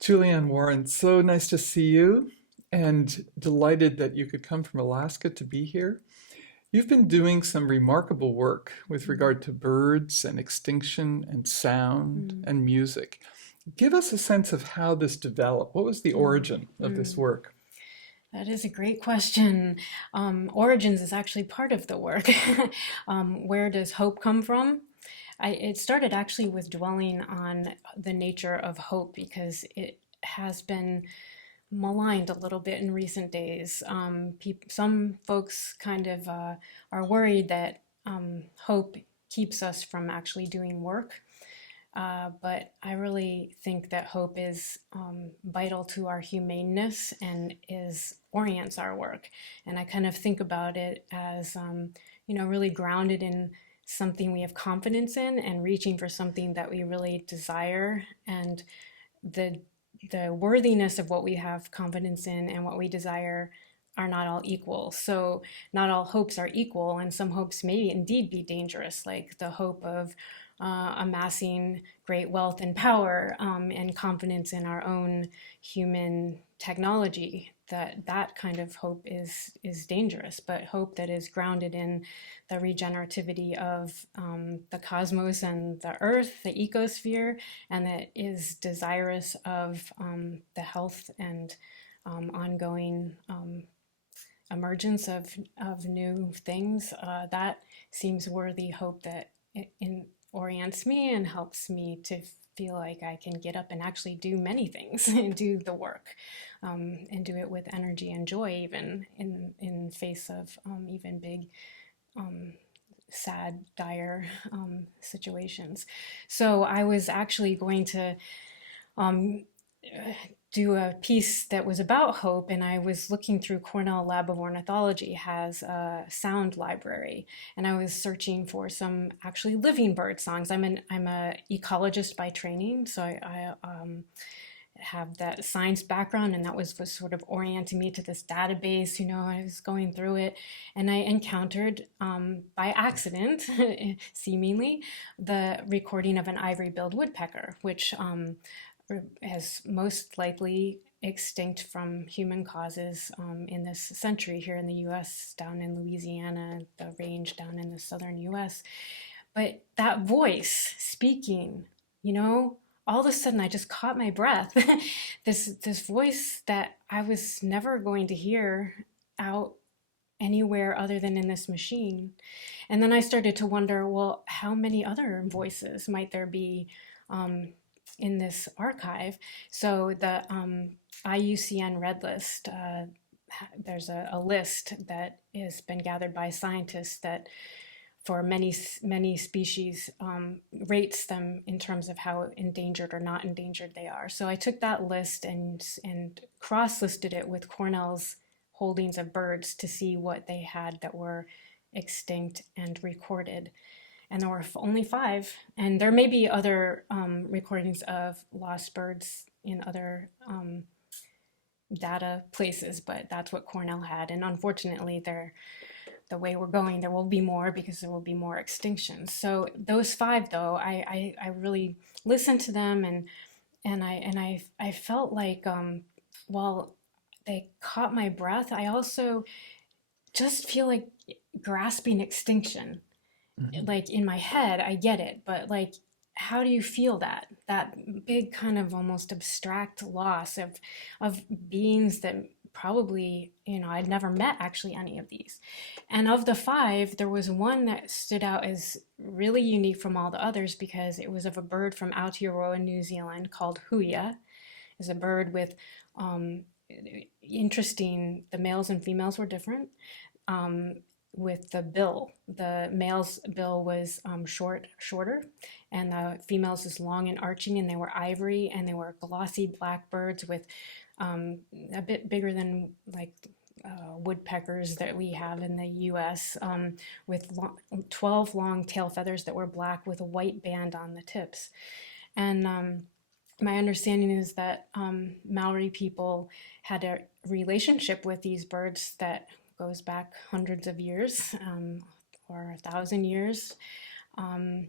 Julianne Warren, so nice to see you and delighted that you could come from Alaska to be here. You've been doing some remarkable work with Mhm. regard to birds and extinction and sound Mm, and music. Give us a sense of how this developed. What was the mm, origin of this mm. work? That is a great question. Origins is actually part of the work. Where does hope come from? It started actually with dwelling on the nature of hope because it has been maligned a little bit in recent days. Some folks kind of are worried that hope keeps us from actually doing work. But I really think that hope is vital to our humaneness and is orients our work. And I kind of think about it as, really grounded in something we have confidence in and reaching for something that we really desire and the the worthiness of what we have confidence in and what we desire are not all equal. So not all hopes are equal, and some hopes may indeed be dangerous, like the hope of amassing great wealth and power and confidence in our own human technology. That kind of hope is dangerous, but hope that is grounded in the regenerativity of the cosmos and the earth, the ecosphere, and that is desirous of the health and ongoing emergence of new things, that seems worthy hope that orients me and helps me to feel like I can get up and actually do many things and do the work and do it with energy and joy, even in face of even big sad, dire situations. So I was actually going to um, do a piece that was about hope, and I was looking through Cornell Lab of Ornithology has a sound library, and I was searching for some actually living bird songs. I'm a ecologist by training, so I have that science background, and that was sort of orienting me to this database. I was going through it, and I encountered by accident, seemingly, the recording of an ivory-billed woodpecker, which has most likely extinct from human causes in this century here in the US, down in Louisiana, the range down in the southern US. But that voice speaking, you know, all of a sudden I just caught my breath. This voice that I was never going to hear out anywhere other than in this machine. And then I started to wonder, well, how many other voices might there be um, in this archive? So the IUCN Red List, there's a list that has been gathered by scientists that for many species rates them in terms of how endangered or not endangered they are. So I took that list and cross listed it with Cornell's holdings of birds to see what they had that were extinct and recorded. And there were only five. And there may be other recordings of lost birds in other data places, but that's what Cornell had. And unfortunately, the way we're going, there will be more because there will be more extinctions. So those five, though, I really listened to them, and I felt like while they caught my breath, I also just feel like grasping extinction. Mhm. Like in my head, I get it, but like, how do you feel that big kind of almost abstract loss of beings that probably, I'd never met actually any of these. And of the five, there was one that stood out as really unique from all the others because it was of a bird from Aotearoa, New Zealand called huia. It's a bird with um, interesting, the males and females were different. Um, with the bill, the male's bill was shorter, and the females is long and arching, and they were ivory, and they were glossy black birds with a bit bigger than like woodpeckers that we have in the US, with 12 long tail feathers that were black with a white band on the tips. And my understanding is that Maori people had a relationship with these birds that goes back hundreds of years or 1,000 years, um,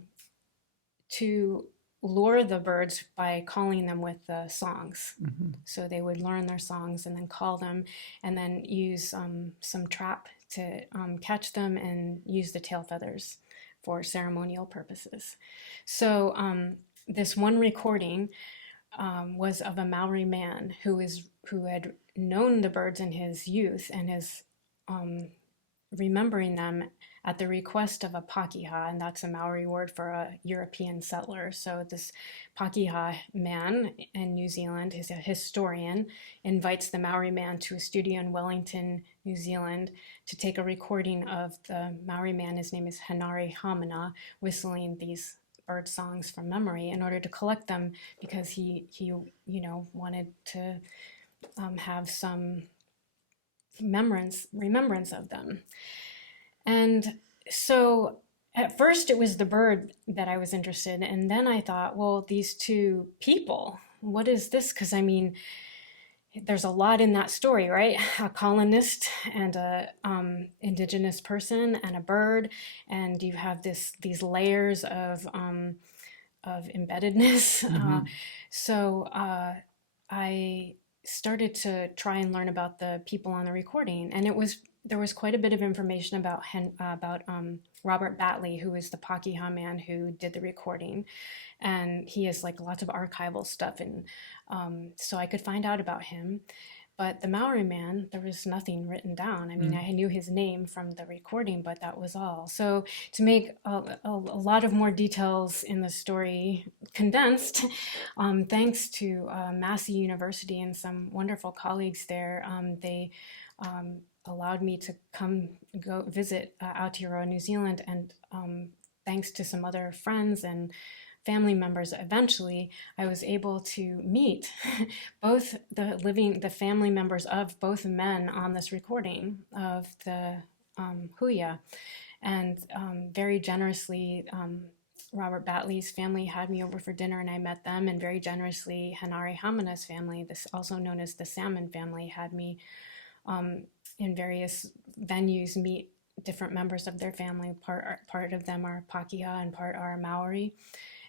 to lure the birds by calling them with the songs. Hmm. So they would learn their songs and then call them, and then use some trap to catch them and use the tail feathers for ceremonial purposes. So this one recording was of a Maori man who had known the birds in his youth and is um, remembering them at the request of a pakeha, and that's a Maori word for a European settler. So this pakeha man in New Zealand, is a historian, invites the Maori man to a studio in Wellington, New Zealand, to take a recording of the Maori man. His name is Inari Hamana, whistling these bird songs from memory in order to collect them, because he wanted to have some remembrance of them. And so at first it was the bird that I was interested in, and then I thought, well, these two people, what is this? Because I mean, there's a lot in that story, right? A colonist and a indigenous person and a bird, and you have these layers of embeddedness. Hmm. I started to try and learn about the people on the recording, and there was quite a bit of information about Robert Batley, who is the Pakeha man who did the recording, and he has like lots of archival stuff, and so I could find out about him. But the Maori man, there was nothing written down. I mean, I knew his name from the recording, but that was all. So to make a lot of more details in the story condensed, thanks to Massey University and some wonderful colleagues there, they allowed me to go visit Aotearoa, New Zealand, and thanks to some other friends and family members, eventually I was able to meet both the family members of both men on this recording of the Huia. And very generously, Robert Batley's family had me over for dinner, and I met them. And very generously, Inari Hamana's family, this also known as the Salmon family, had me in various venues meet different members of their family. Part of them are Pakeha and part are Maori.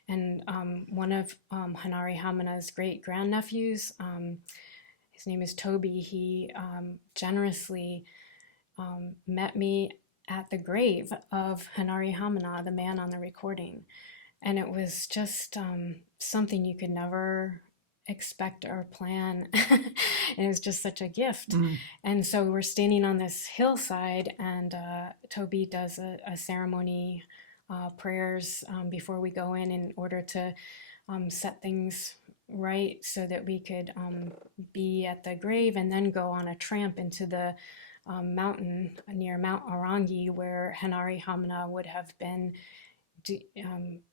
And one of Inari Hamana's great grandnephews, his name is Toby, he generously met me at the grave of Inari Hamana, the man on the recording. And it was just something you could never expect or plan. And it was just such a gift. Mm. And so we're standing on this hillside, and Toby does a ceremony, prayers before we go in order to set things right so that we could be at the grave and then go on a tramp into the mountain near Mount Orangi, where Inari Hamana would have been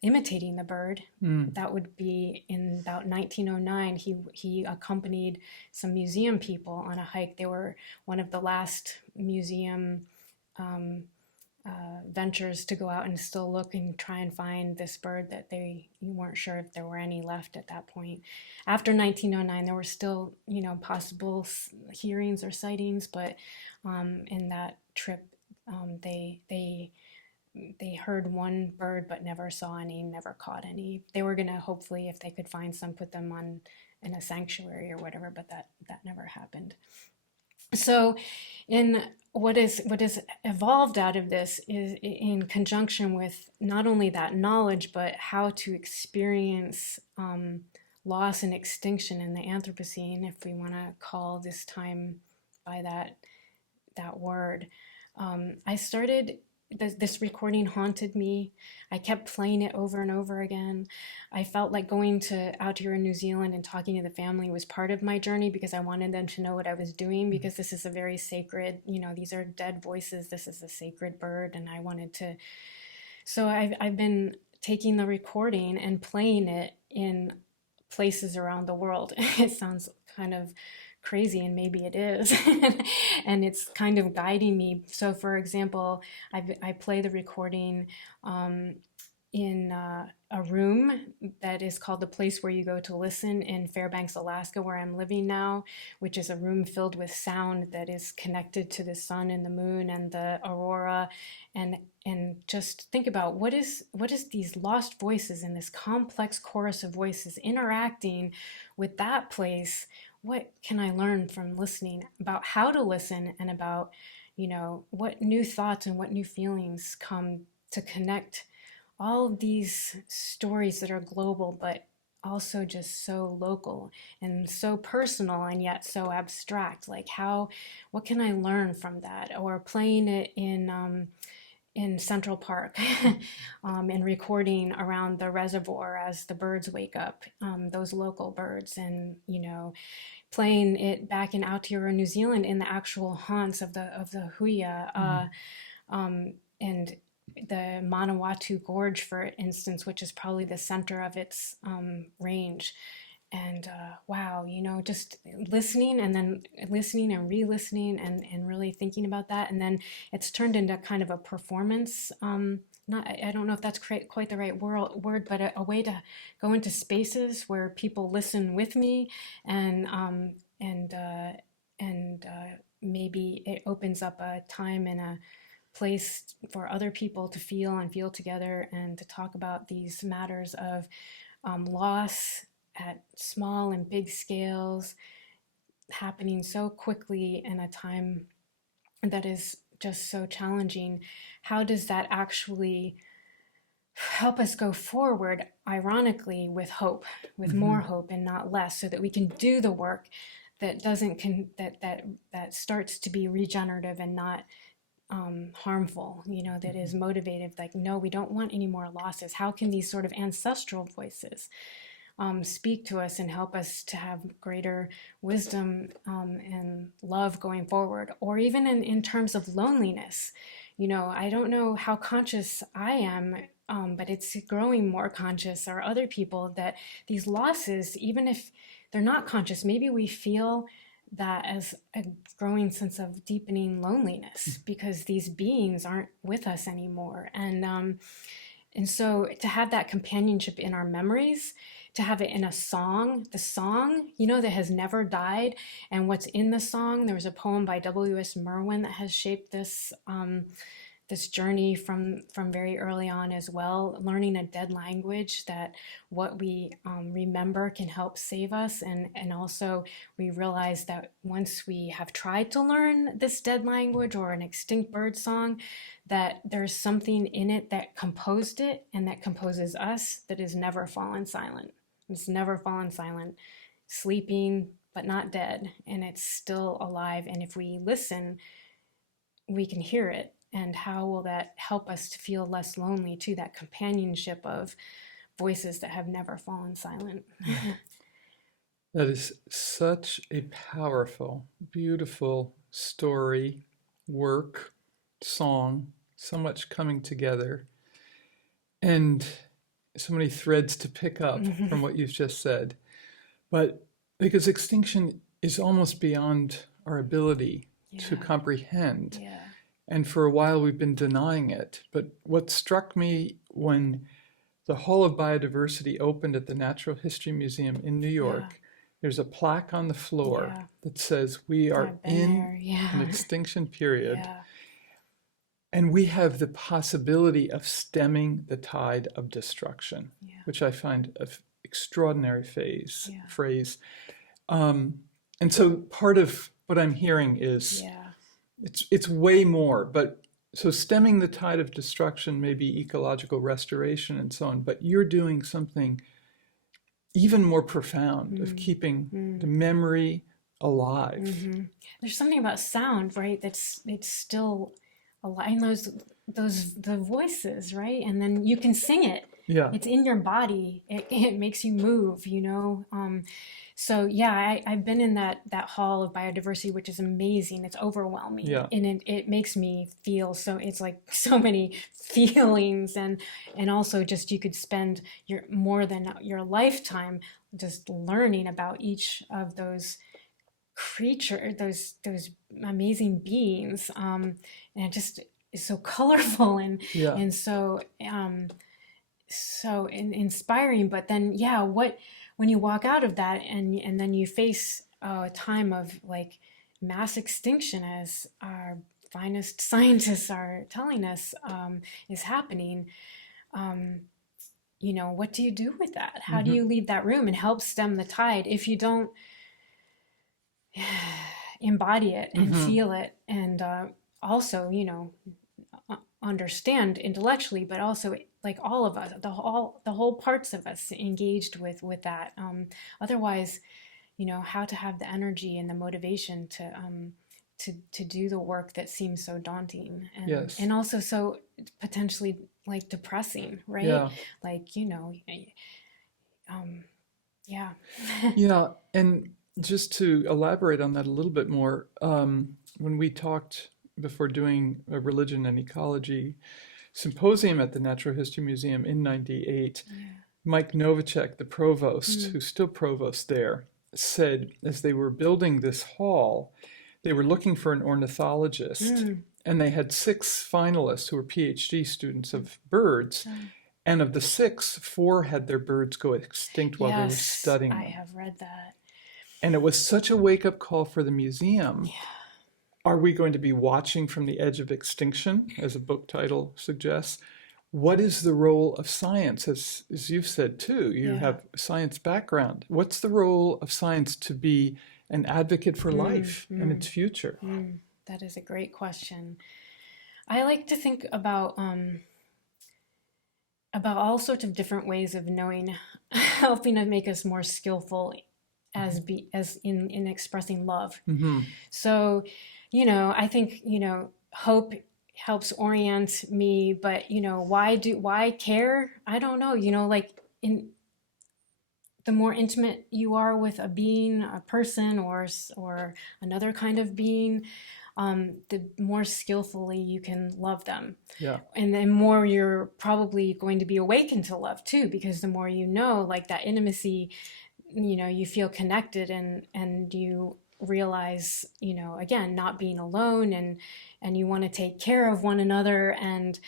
imitating the bird. Mm. That would be in about 1909. He accompanied some museum people on a hike. They were one of the last museum ventures to go out and still look and try and find this bird that you weren't sure if there were any left at that point. After 1909, there were still possible hearings or sightings, but in that trip, they heard one bird but never saw any, never caught any. They were gonna, hopefully, if they could find some, put them on in a sanctuary or whatever, but that never happened. So in what is evolved out of this is, in conjunction with not only that knowledge, but how to experience loss and extinction in the Anthropocene, if we want to call this time by that word. I started, this recording haunted me. I kept playing it over and over again. I felt like going out here in New Zealand and talking to the family was part of my journey, because I wanted them to know what I was doing, because this is a very sacred, these are dead voices. This is a sacred bird, and I wanted to. So I've been taking the recording and playing it in places around the world. It sounds kind of crazy, and maybe it is. And it's kind of guiding me. So for example, I play the recording in a room that is called The Place Where You Go to Listen in Fairbanks, Alaska, where I'm living now, which is a room filled with sound that is connected to the sun and the moon and the aurora. And just think about what is these lost voices in this complex chorus of voices interacting with that place. What can I learn from listening about how to listen, and about, what new thoughts and what new feelings come to connect all of these stories that are global, but also just so local and so personal and yet so abstract. Like what can I learn from that? Or playing it in Central Park and recording around the reservoir as the birds wake up, those local birds, and playing it back in Aotearoa, New Zealand, in the actual haunts of the huia, and the Manawatu Gorge, for instance, which is probably the center of its range. And wow, just listening and then listening and re-listening and really thinking about that. And then it's turned into kind of a performance. I don't know if that's quite the right word, but a way to go into spaces where people listen with me, and maybe it opens up a time and a place for other people to feel together and to talk about these matters of loss at small and big scales, happening so quickly in a time that is just so challenging. How does that actually help us go forward, ironically, with hope, with more hope and not less, so that we can do the work that that starts to be regenerative and not harmful, that is motivated, like, no, we don't want any more losses. How can these sort of ancestral voices speak to us and help us to have greater wisdom and love going forward? Or even in terms of loneliness, I don't know how conscious I am, but it's growing more conscious, or other people, that these losses, even if they're not conscious, maybe we feel that as a growing sense of deepening loneliness because these beings aren't with us anymore. And so to have that companionship in our memories, to have it in a song, the song, that has never died, and what's in the song. There was a poem by W.S. Merwin that has shaped this this journey from very early on as well, learning a dead language, that what we remember can help save us. And also we realize that once we have tried to learn this dead language or an extinct bird song, that there's something in it that composed it and that composes us that has never fallen silent. It's never fallen silent, sleeping but not dead, and it's still alive. And if we listen, we can hear it. And how will that help us to feel less lonely, to that companionship of voices that have never fallen silent? That is such a powerful, beautiful story, work, song, so much coming together, and so many threads to pick up from what you've just said. But because extinction is almost beyond our ability to comprehend. Yeah. And for a while we've been denying it. But what struck me when the Hall of Biodiversity opened at the Natural History Museum in New York, there's a plaque on the floor that says we are in an extinction period. And we have the possibility of stemming the tide of destruction, which I find an extraordinary phrase. And so part of what I'm hearing is it's way more, but so stemming the tide of destruction may be ecological restoration and so on, but you're doing something even more profound of keeping the memory alive. There's something about sound, right? It's still alive. The voices, right? And then you can sing it. Yeah. It's in your body. It makes you move, So I've been in that hall of biodiversity, which is amazing. It's overwhelming, and it makes me feel so. It's like so many feelings, and also just you could spend more than your lifetime just learning about each of those creatures, those amazing beings, and it just is so colorful and so so inspiring. But then, yeah, what when you walk out of that and then you face a time of like mass extinction, as our finest scientists are telling us is happening, um, what do you do with that? How do Hmm. you leave that room and help stem the tide if you don't embody it and Hmm. feel it, and also, understand intellectually, but also like all of us, the whole parts of us engaged with that. Otherwise, how to have the energy and the motivation to do the work that seems so daunting, Yes. and also so potentially like depressing, right? Yeah. Like, um, yeah. Yeah. And just to elaborate on that a little bit more, when we talked before doing a religion and ecology symposium at the Natural History Museum in 98, Yeah. Mike Novacek, the provost, Mm, who's still provost there, said as they were building this hall, they were looking for an ornithologist. mm, And they had 6 finalists who were PhD students of birds. mm. And of the 6, 4 had their birds go extinct while they were Yes, studying I them. have read that. And it was such a wake up call for the museum. Yeah. Are we going to be watching from the edge of extinction, as a book title suggests? What is the role of science? As you've said too, you Yeah. have a science background. What's the role of science to be an advocate for Mm, life and mm, its future? mm. That is a great question. I like to think about all sorts of different ways of knowing, helping to make us more skillful as in expressing love. Mm-hmm. So, I think, hope helps orient me, but why care? I don't know. Like, in the more intimate you are with a being, a person, or another kind of being, the more skillfully you can love them, Yeah. and the more you're probably going to be awakened to love too, because the more like that intimacy, you feel connected, and you realize, again, not being alone, and you want to take care of one another, and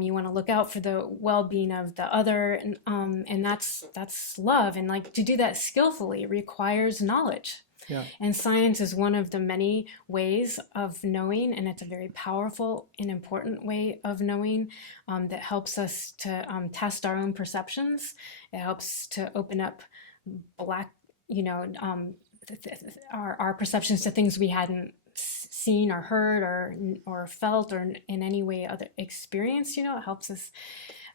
you want to look out for the well-being of the other, and that's love. And like, to do that skillfully requires knowledge, Yeah. and science is one of the many ways of knowing, and it's a very powerful and important way of knowing, that helps us to test our own perceptions. It helps to open up black, you know, our perceptions to things we hadn't seen or heard or felt or in any way other experienced. It helps us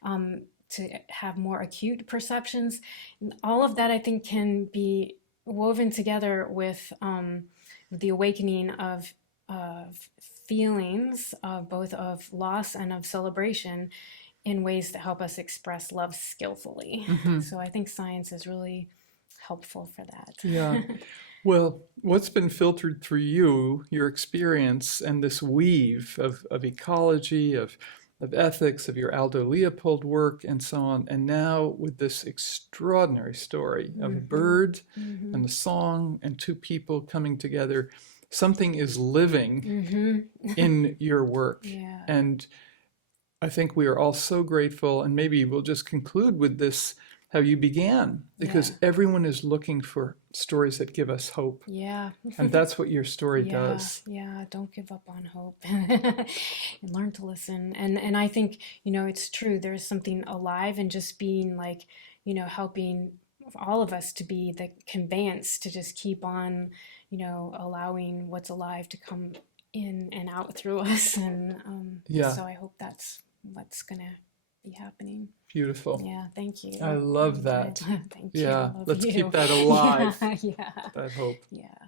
to have more acute perceptions. And all of that, I think, can be woven together with the awakening of feelings, both of loss and of celebration, in ways that help us express love skillfully. Mm-hmm. So I think science is really helpful for Yeah. that. Well, what's been filtered through you, your experience, and this weave of ecology, of ethics, of your Aldo Leopold work, and so on, and now with this extraordinary story of a Mm-hmm. bird Mm-hmm. and a song and 2 people coming together, something is living Mm-hmm. in your work. Yeah. And I think we are all so grateful, and maybe we'll just conclude with this, how you began, because Yeah. everyone is looking for stories that give us hope. Yeah. And that's what your story Yeah, does. yeah, don't give up on hope, and learn to listen. And I think, it's true. There's something alive in just being like, helping all of us to be the conveyance to just keep on, allowing what's alive to come in and out through us. And Yeah, so I hope that's what's gonna be happening. beautiful. Yeah, thank you. I love that. Thank you. I Yeah, love let's you. keep that alive, Yeah, yeah, that hope. yeah.